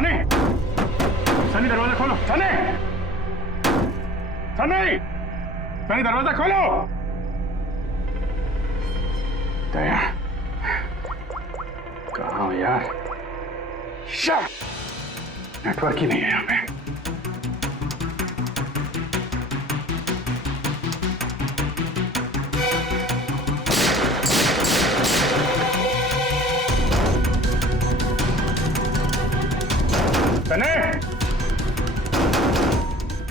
सनी, सनी दरवाजा खोलो। सनी, सनी, सनी दरवाजा खोलो। दया, कहाँ हूँ यार? नेटवर्क ही नहीं है यहाँ पे। सनी,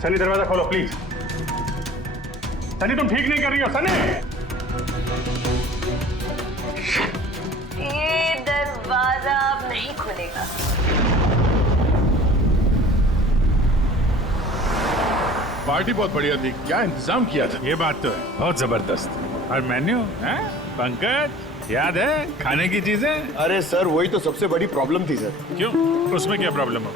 सनी दरवाजा खोलो प्लीज। सनी तुम ठीक नहीं कर रही हो। सनी, ये दरवाजा अब नहीं खुलेगा। पार्टी बहुत बढ़िया थी, क्या इंतजाम किया था। ये बात तो है, बहुत जबरदस्त। और मेन्यू है पंकज, याद है खाने की चीजें? अरे सर वही तो सबसे बड़ी प्रॉब्लम थी सर। क्यों, उसमें क्या प्रॉब्लम हो?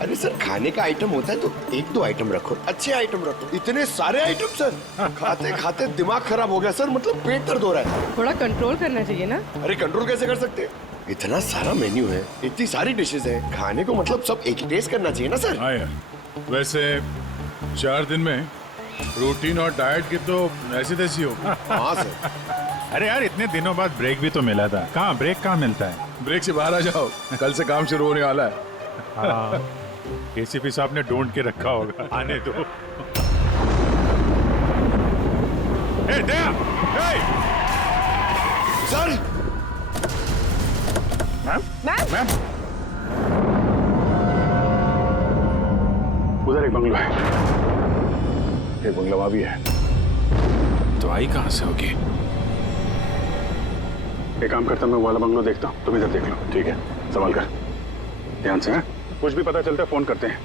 अरे सर खाने का आइटम होता है तो एक दो आइटम रखो, अच्छे आइटम रखो। इतने सारे आइटम सर, खाते खाते दिमाग खराब हो गया सर, मतलब पेट दर्द हो रहा है। थोड़ा कंट्रोल करना चाहिए ना। अरे कंट्रोल कैसे कर सकते हैं? इतना सारा मेन्यू है, इतनी सारी डिशेज है, खाने को मतलब सब एक ही टेस्ट करना चाहिए ना सर। हाँ यार, वैसे 4 दिन में रूटीन और डाइट की तो ऐसी तैसी हो। हाँ सर। अरे यार इतने दिनों बाद ब्रेक भी तो मिला था, कहाँ ब्रेक कहाँ मिलता है? ब्रेक से बाहर आ जाओ, कल से काम शुरू होने वाला है। हाँ, एसीपी साहब ने ढूंढ के रखा होगा, आने दो। ए, दया, ए! सर मैम, उधर एक बंगला है, एक बंगला वहां भी है। तो आई कहाँ से होगी? एक काम करता हूं, मैं वो वाला बंगलो देखता हूँ, तुम इधर देख लो। ठीक है, संभाल कर, ध्यान से। कुछ भी पता चलता है फोन करते हैं।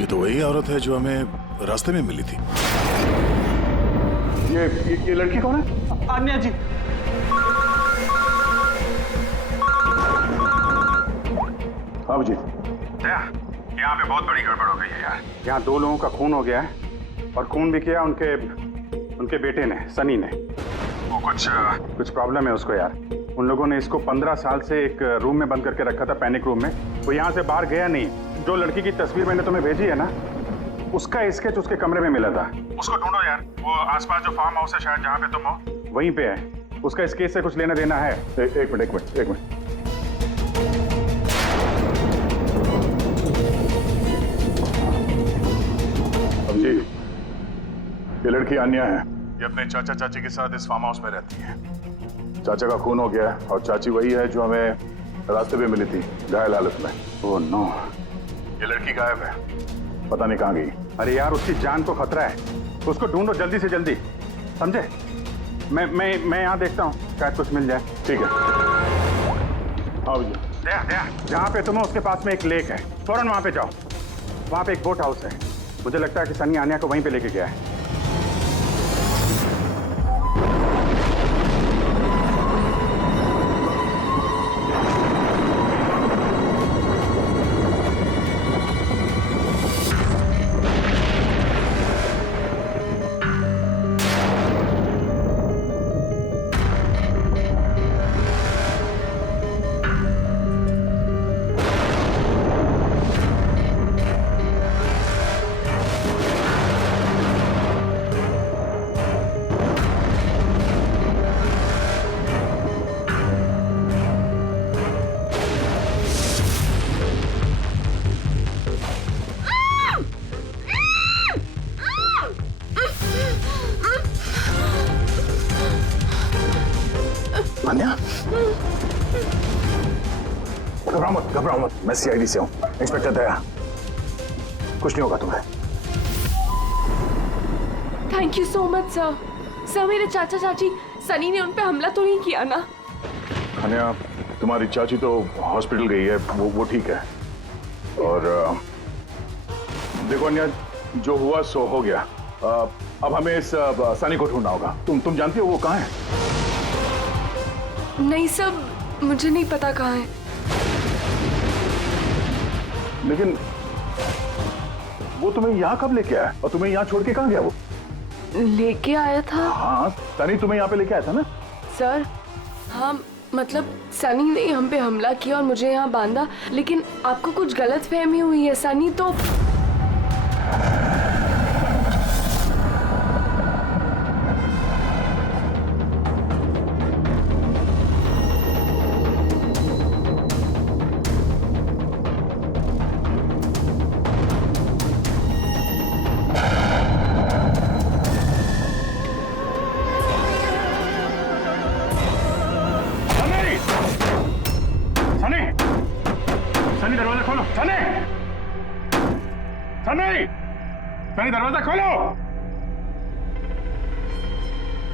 ये तो वही औरत है जो हमें रास्ते में मिली थी। ये लड़की कौन है? आन्या जी। बाबू जी, यहाँ पे बहुत बड़ी गड़बड़ हो गई है यार। यहाँ 2 लोगों का खून हो गया है, और खून भी किया उनके बेटे ने, सनी ने। वो कुछ प्रॉब्लम है उसको यार। उन लोगों ने इसको 15 साल से एक रूम में बंद करके रखा था, पैनिक रूम में। वो यहाँ से बाहर गया नहीं। जो लड़की की तस्वीर मैंने तुम्हें भेजी है ना, उसका स्केच उसके कमरे में मिला था। उसको ढूंढो यार, वो आसपास जो फार्म हाउस है शायद जहाँ पे तुम हो, वहीं पे है। उसका स्केच से कुछ लेना देना है। एक मिनट। अब जी, ये लड़की आन्या है। ये अपने चाचा चाची के साथ इस फार्म हाउस में रहती है। चाचा का खून हो गया है, और चाची वही है जो हमें रास्ते पे मिली थी, घायल हालत में। ओह नो, ये लड़की गायब है, पता नहीं कहाँ गई। अरे यार, उसकी जान को खतरा है, उसको ढूंढो जल्दी से जल्दी, समझे? मैं यहाँ देखता हूँ, शायद कुछ मिल जाए। ठीक है। हाँ भैया, जहाँ पे तुम हो उसके पास में एक लेक है, फौरन वहाँ पे जाओ। वहाँ पे एक बोट हाउस है। मुझे लगता है कि सनी आन्या को वहीं पे लेके गया है। आन्या, घबराओ मत, मैं सीआईडी से हूँ, इंस्पेक्टर दया। कुछ नहीं होगा तुम्हें। Thank you so much sir. Sir मेरे चाचा चाची सनी ने उन पे हमला तो नहीं किया ना? अनया, तुम्हारी चाची तो हॉस्पिटल गई है, वो ठीक है। और देखो अनया, जो हुआ सो हो गया। अब हमें इस सनी को ढूंढना होगा। तुम जानती हो वो कहाँ है? नहीं सर, मुझे नहीं पता कहाँ है। लेकिन वो तुम्हें यहाँ कब लेके आया और तुम्हें यहाँ छोड़ के कहाँ गया वो? लेके आया था। हाँ, सनी तुम्हें यहाँ पे लेके आया था ना? सर हाँ, मतलब सनी ने हम पे हमला किया और मुझे यहाँ बांधा, लेकिन आपको कुछ गलत फहमी हुई है। सनी तो सनी दरवाजा खोलो। सनी दरवाजा खोलो।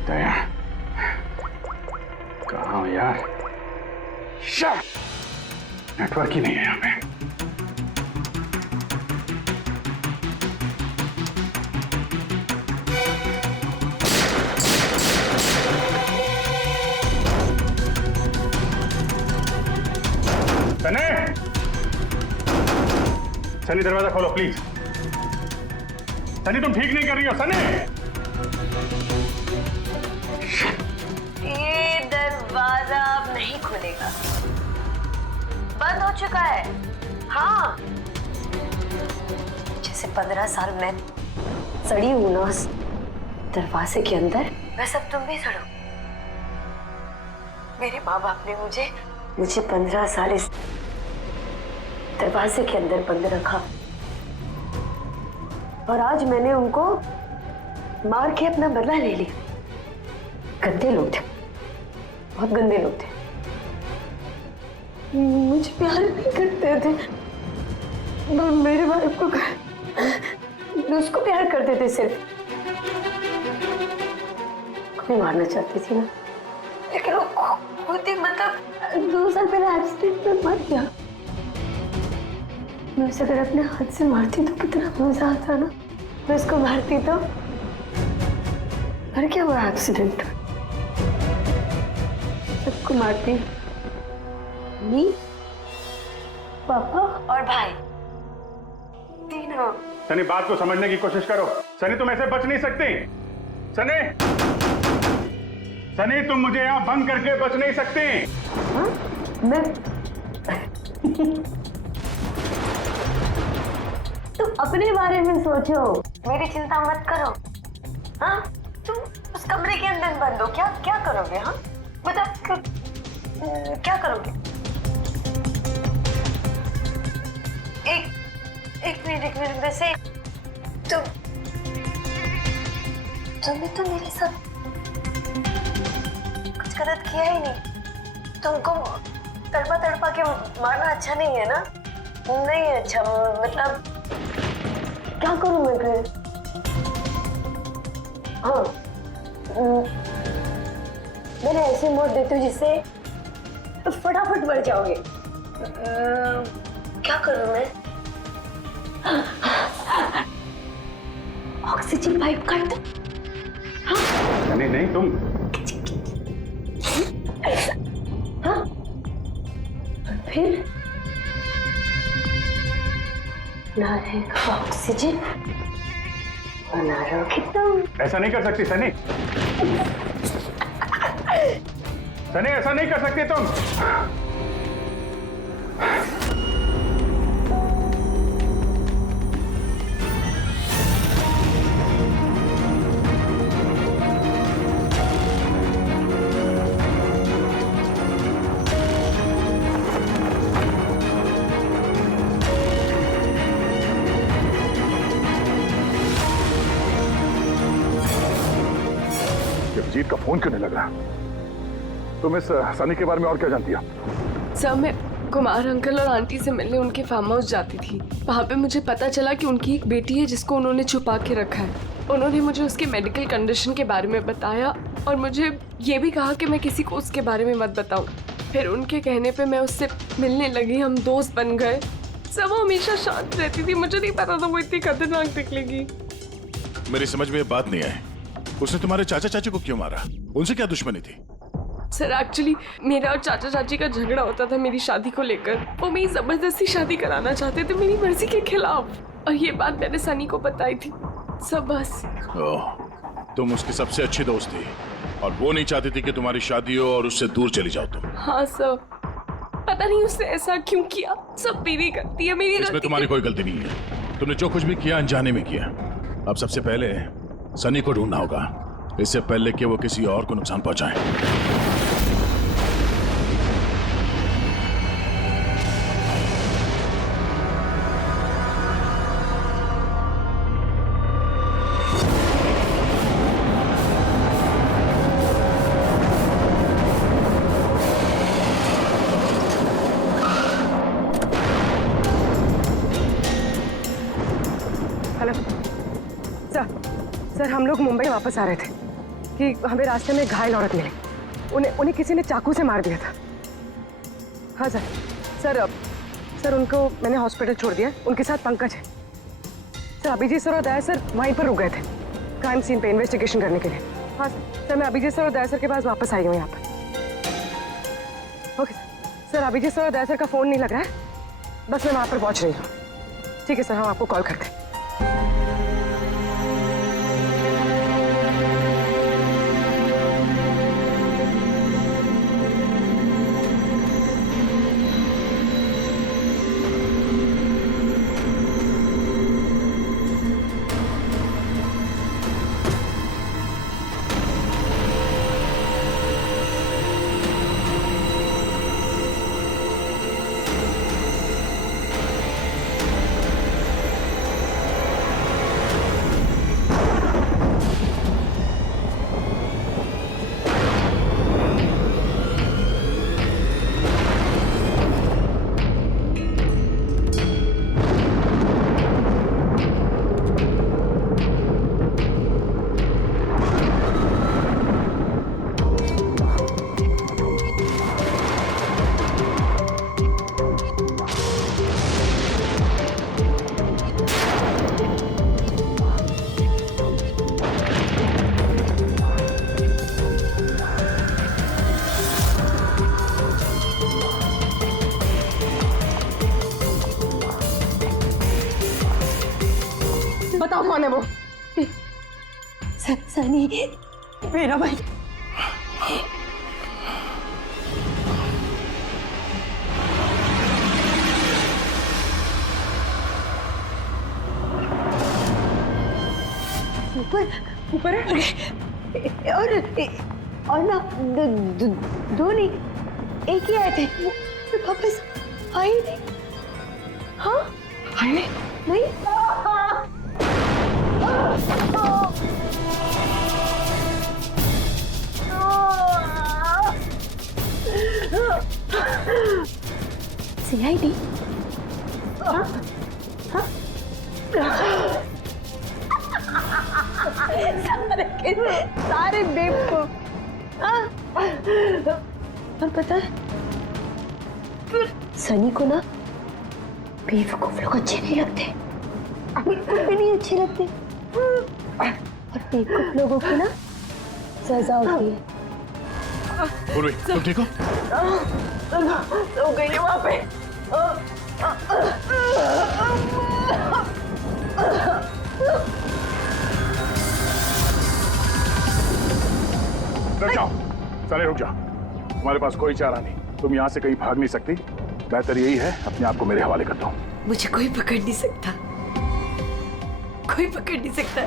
दया कहाँ हो यार? नेटवर्क ही नहीं है यहाँ पे। सनी दरवाजा खोलो प्लीज। सनी तुम ठीक नहीं कर रही हो। सनी, ये दरवाजा अब नहीं खुलेगा, बंद हो चुका है। हाँ, जैसे 15 साल मैं सड़ी हूं ना उस दरवाजे के अंदर, वैसे अब तुम भी सड़ो। मेरे माँ बाप ने मुझे 15 साल इस दरवाजे के अंदर बंद रखा और आज मैंने उनको मार के अपना बदला ले लिया। गंदे लोग थे, बहुत गंदे लोग थे। मुझे प्यार नहीं करते थे, मेरे बाप को उसको प्यार करते थे सिर्फ। मैं मारना चाहती थी ना, लेकिन वो खुद ही मतलब 2 साल पहले एक्सीडेंट में मर गया। मैं उसे अगर अपने हाथ से मारती तो कितना मजा आता ना। मैं उसको मारती तो मर क्या हुआ एक्सीडेंट। सबको मारती, मम्मी, पापा और भाई, तीनों। सनी बात को समझने की कोशिश करो। सनी तुम ऐसे बच नहीं सकती। सनी तुम मुझे यहाँ बंद करके बच नहीं सकती। हाँ? मैं तुम अपने बारे में सोचो, मेरी चिंता मत करो। हाँ, तुम उस कमरे के अंदर बंद हो। क्या करोगे? हाँ मतलब क्या करोगे? एक मिनट वैसे तुमने तो मेरे साथ कुछ गलत किया ही नहीं। तुमको तड़पा के मारना अच्छा नहीं है ना? नहीं अच्छा, मतलब क्या करूं मैं फिर? हाँ, मैंने ऐसी मौत देती हूँ जिससे फटाफट मर जाओगे। क्या करूं मैं? ऑक्सीजन पाइप काट दो। हाँ? नहीं तुम। हाँ? फिर ना रहेगा ऑक्सीजन और ना रहोगे तुम। ऐसा नहीं कर सकती सनी। सनी ऐसा नहीं कर सकती तुम। जगजीत का फोन क्यों नहीं लग रहा? तुम इस सनी के बारे में और क्या जानती हो? सर मैं कुमार अंकल और आंटी से मिलने उनके फार्म हाउस जाती थी। वहाँ पे मुझे पता चला कि उनकी एक बेटी है जिसको उन्होंने छुपा के रखा है। उन्होंने मुझे उसके मेडिकल कंडीशन के बारे में बताया और मुझे ये भी कहा कि मैं किसी को उसके बारे में मत बताऊं। फिर उनके कहने पे मैं उससे मिलने लगी, हम दोस्त बन गए। सब वो हमेशा शांत रहती थी, मुझे नहीं पता था वो इतनी खतरनाक निकलेगी। मेरी समझ में ये बात नहीं आई, उसने तुम्हारे चाचा चाची को क्यों मारा? उनसे क्या दुश्मनी थी? सर एक्चुअली मेरा और चाचा चाची का झगड़ा होता था मेरी शादी को लेकर। वो मेरी जबरदस्ती शादी कराना चाहते थे मेरी मर्जी के खिलाफ, और ये बात मैंने सनी को बताई थी। सब बस। ओह, तुम उसकी सबसे अच्छी दोस्त थी और वो नहीं चाहती थी कि तुम्हारी शादी हो और उससे दूर चली जाओ तुम। हाँ सर, पता नहीं उसने ऐसा क्यों किया। सब मेरी गलती है, मेरी इसमें गलती तुम्हारी कोई गलती नहीं है। तुमने जो कुछ भी किया अनजाने में किया। अब सबसे पहले सनी को ढूंढना होगा, इससे पहले कि वो किसी और को नुकसान पहुंचाए। हेलो सर, हम लोग मुंबई वापस आ रहे थे कि हमें रास्ते में एक घायल औरत मिली। उन्हें किसी ने चाकू से मार दिया था। हाँ सर उनको मैंने हॉस्पिटल छोड़ दिया। उनके साथ पंकज है सर। अभिजीत सर और दया सर वहीं पर रुक गए थे क्राइम सीन पे इन्वेस्टिगेशन करने के लिए। हाँ सर, मैं अभिजीत सर और दया सर के पास वापस आई हूँ यहाँ पर। ओके सर, अभिजीत सर और दया सर का फ़ोन नहीं लग रहा है, बस मैं वहाँ पर पहुँच रही हूँ। ठीक है सर, हम आपको कॉल करते हैं। बताओ कौन है वो? सनी, मेरा भाई। ऊपर है और ना दो नहीं, एक ही आए थे। वो वापस आए नहीं। हाँ आए नहीं? नहीं। CID? सारे बेवकूफ। और पता है, सनी को ना बेवकूफ लोग अच्छे नहीं लगते, बिल्कुल भी नहीं अच्छे लगते। और बेवकूफ लोगों की ना सजा होती है। पूर्वी, तुम ठीक हो? सो गई है वहां पे। रुक जाओ, सारे रुक जाओ। तुम्हारे पास कोई चारा नहीं, तुम यहाँ से कहीं भाग नहीं सकती। बेहतर यही है अपने आप को मेरे हवाले कर दो। मुझे कोई पकड़ नहीं सकता, कोई पकड़ नहीं सकता।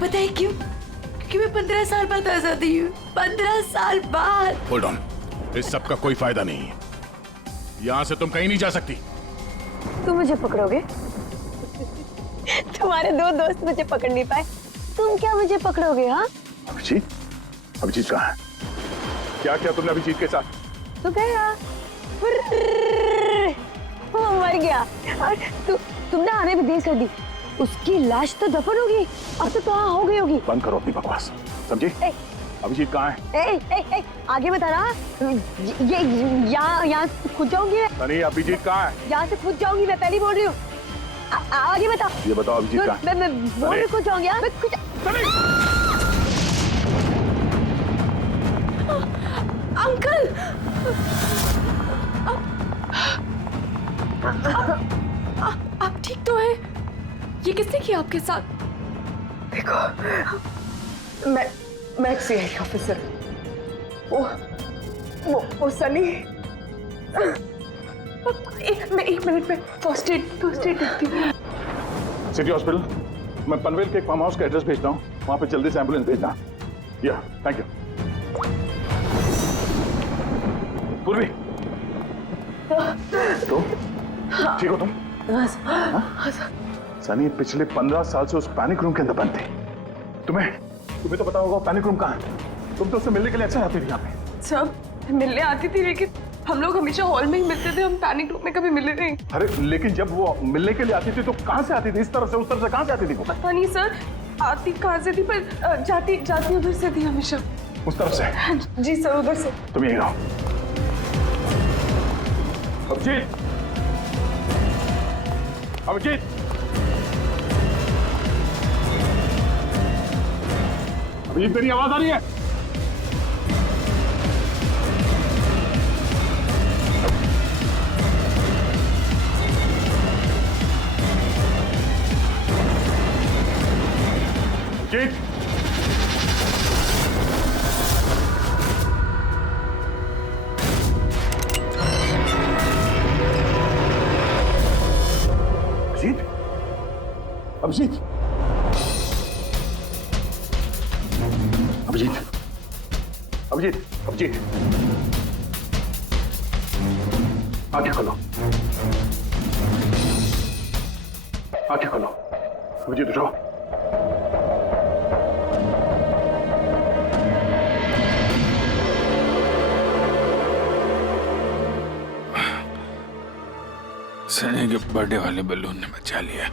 पता है क्यों? क्योंकि मैं 15 साल बाद आजाद हुई हूँ। 15 साल बाद। होल्ड ऑन, इस सब का कोई फायदा नहीं है। यहाँ से तुम कहीं नहीं जा सकती। तुम मुझे पकड़ोगे? तुम्हारे दो दोस्त मुझे पकड़ नहीं पाए, तुम क्या मुझे पकड़ोगे? हाँ, अभिजीत? अभिजीत कहाँ है? क्या किया तुमने अभिजीत के साथ? तो गया, वो मर गया। और तुमने आने भी देर कर दी। उसकी लाश तो दफन होगी, अब तो वहाँ हो गई होगी। बंद करो अपनी बकवास, समझी? ए, अभिजीत कहाँ है? ए, आगे बता रहा, ये यहाँ से खुद जाऊंगी मैं, सनी अभिजीत कहाँ है? यहाँ से खुद जाऊंगी मैं, पहले बोल रही हूँ। आगे बता। ये बताओ अभिजीत कहाँ है? मैं बोल रही खुद जाऊंगी, मैं खुद। अंकल आप ठीक तो हैं? ये किसने किया आपके साथ? देखो मैं एक सीआईडी ऑफिसर, वो सनी। एक मिनट में फर्स्ट एड देखती हूँ। सिटी हॉस्पिटल, मैं पनवेल के एक फार्म हाउस का एड्रेस भेजता हूँ, वहाँ पे जल्दी से एम्बुलेंस भेजना। या थैंक यू। पूर्वी, तुम ठीक हो तुम? हाँ? सनी पिछले 15 साल से उस पैनिक रूम के अंदर बंद थी। तुम्हें तो पता होगा पैनिक रूम कहाँ है। तुम तो उससे मिलने के लिए अक्सर आती थी यहाँ पे। सब मिलने आती थी, लेकिन हम लोग हमेशा हॉल में ही मिलते थे, हम पैनिक रूम में कभी मिले नहीं। अरे लेकिन जब वो मिलने के लिए आती थी तो कहाँ से आती थी? इस तरफ से उस तरफ से कहाँ से आती थी वो? पता नहीं सर, आती कहाँ से थी, पर जाती उधर से थी हमेशा। उस तरफ से? जी सर, उधर से। तुम यही रहो। अभिजीत, अभिजीत, अभिजीत मेरी आवाज आ रही है? अभिजीत, अभिजीत, अभिजीत, अभिजीत, अभिजीत, अभिजीत, आंखें खोलो, आंखें खोलो, अभिजीत उठो। सनी के बर्थडे वाले बलून ने बचा लिया,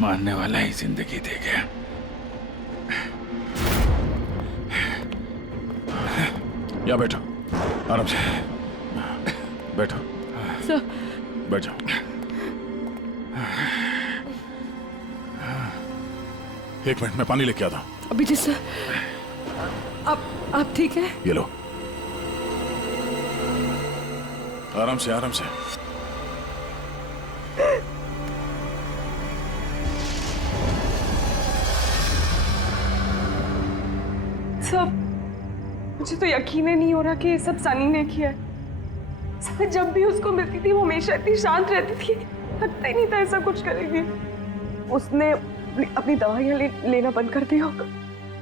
मारने वाला ही जिंदगी दे गया। या बैठो, आराम से बैठो। सर, बैठ जाओ। एक मिनट, मैं पानी लेके आता हूं। अभी जी सर, आप ठीक है? ये लो, आराम से आराम से। सब मुझे तो यकीन ही नहीं हो रहा कि ये सब सनी ने किया है। सब जब भी उसको मिलती थी वो हमेशा इतनी शांत रहती थी, लगता ही नहीं था ऐसा कुछ करेगी। उसने अपनी दवाइयां लेना बंद कर दिया होगा।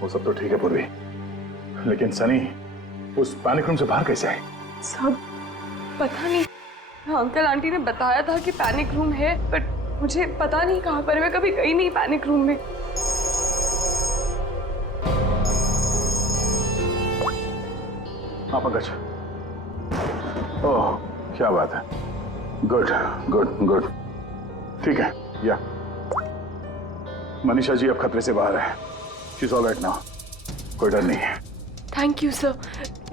वो सब तो ठीक है पूर्वी, लेकिन सनी उस पैनिक रूम से बाहर कैसे आई? सब पता नहीं, अंकल आंटी ने बताया था कि पैनिक रूम है, बट मुझे पता नहीं कहाँ पर है। मैं कभी गई नहीं पैनिक रूम में। हाँ पंकज, ओह क्या बात है, गुड गुड गुड, ठीक है। या मनीषा जी अब खतरे से बाहर है, शी इज ऑलराइट नाउ, कोई डर नहीं है। Thank you sir,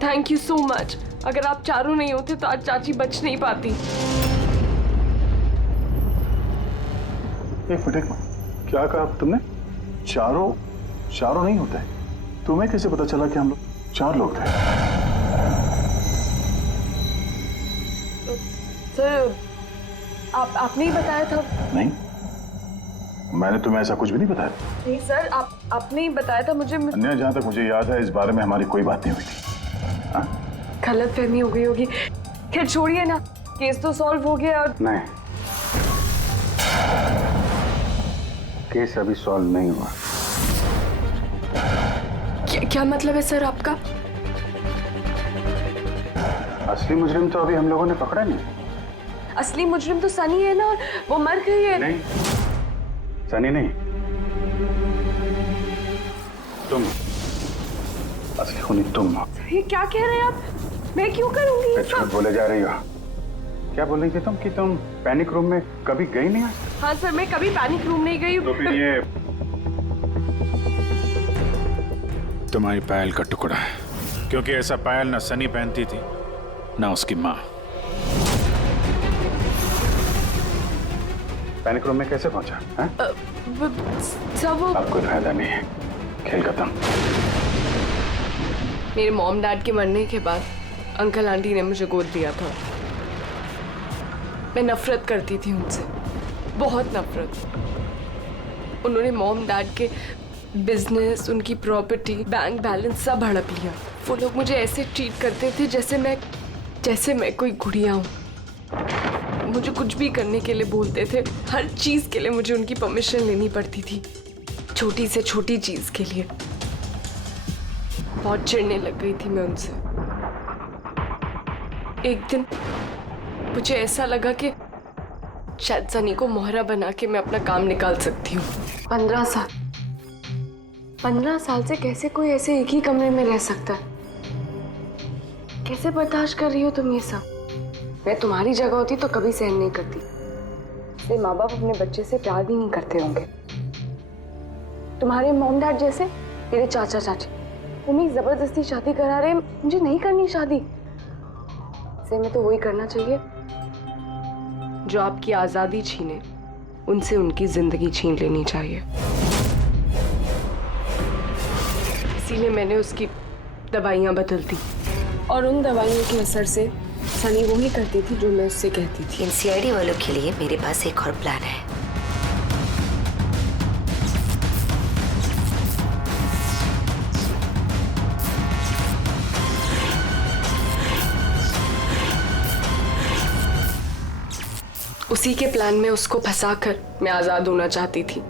thank you so much. अगर आप चारों नहीं होते तो आज चाची बच नहीं पाती। एक मिनट, क्या कहा तुमने? चारों नहीं होते? तुम्हें कैसे पता चला कि हम लोग 4 लोग थे? सर, आपने ही बताया था। नहीं, मैंने तुम्हें ऐसा कुछ भी नहीं बताया। नहीं सर, आपने ही बताया था मुझे। अन्य जहां तक मुझे याद है इस बारे में हमारी कोई बात नहीं हुई थी। हाँ? गलतफहमी हो गई होगी। खैर छोड़िए ना, केस तो सॉल्व हो गया। और नहीं, केस अभी सॉल्व नहीं हुआ। क्या मतलब है सर आपका? असली मुजरिम तो अभी हम लोगों ने पकड़ा नहीं। असली मुजरिम तो सनी है ना, वो मर गई है। नहीं, सनी नहीं, तुम असली खूनी तुम हो। ये क्या कह रहे हैं आप? मैं क्यों करूंगी ये झूठ सब? बोले जा रही हो। क्या बोल रही थी तुम कि तुम पैनिक रूम में कभी गई नहीं आज? हाँ सर, मैं कभी पैनिक रूम नहीं गई। तो फिर ये तुम्हारी पायल का टुकड़ा है, क्योंकि ऐसा पायल ना सनी पहनती थी ना उसकी माँ। पैनिक रूम में कैसे पहुंचा है? सर वो अब कोई फायदा नहीं है, खेल खत्म। मेरे मॉम डैड के मरने के बाद अंकल आंटी ने मुझे गोद दिया था। मैं नफरत करती थी उनसे, बहुत नफरत। उन्होंने मॉम डैड के बिजनेस, उनकी प्रॉपर्टी, बैंक बैलेंस सब हड़प लिया। वो लोग मुझे ऐसे ट्रीट करते थे जैसे मैं कोई गुड़िया हूँ। मुझे कुछ भी करने के लिए बोलते थे, हर चीज के लिए मुझे उनकी परमिशन लेनी पड़ती थी, छोटी से छोटी चीज के लिए। बहुत चिढ़ने लग गई थी मैं उनसे। एक दिन मुझे ऐसा लगा कि शायद सनी को मोहरा बना के मैं अपना काम निकाल सकती हूँ। 15 साल से कैसे कोई ऐसे एक ही कमरे में रह सकता है? कैसे बर्दाश्त कर रही हो तुम ये सब? मैं तुम्हारी जगह होती तो कभी सहन नहीं करती। इसलिए माँ बाप अपने बच्चे से प्यार भी नहीं करते होंगे। तुम्हारे मॉम डैड जैसे मेरे चाचा चाची, वो मेरी जबरदस्ती शादी करा रहे। मुझे नहीं करनी शादी। से मैं तो वही करना चाहिए जो आपकी आजादी छीने, उनसे उनकी जिंदगी छीन लेनी चाहिए। इसीलिए मैंने उसकी दवाइयाँ बदल दी, और उन दवाइयों के असर से सनी वो ही करती थी जो मैं उससे कहती थी। एनसीआईडी वालों के लिए मेरे पास एक और प्लान है। उसी के प्लान में उसको फंसाकर मैं आजाद होना चाहती थी।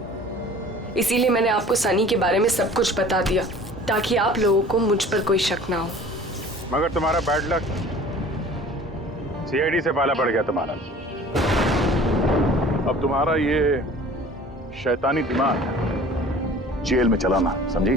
इसीलिए मैंने आपको सनी के बारे में सब कुछ बता दिया, ताकि आप लोगों को मुझ पर कोई शक ना हो। मगर तुम्हारा बैड लक, सीआईडी से पाला पड़ गया तुम्हारा। अब तुम्हारा ये शैतानी दिमाग जेल में चलाना, समझी?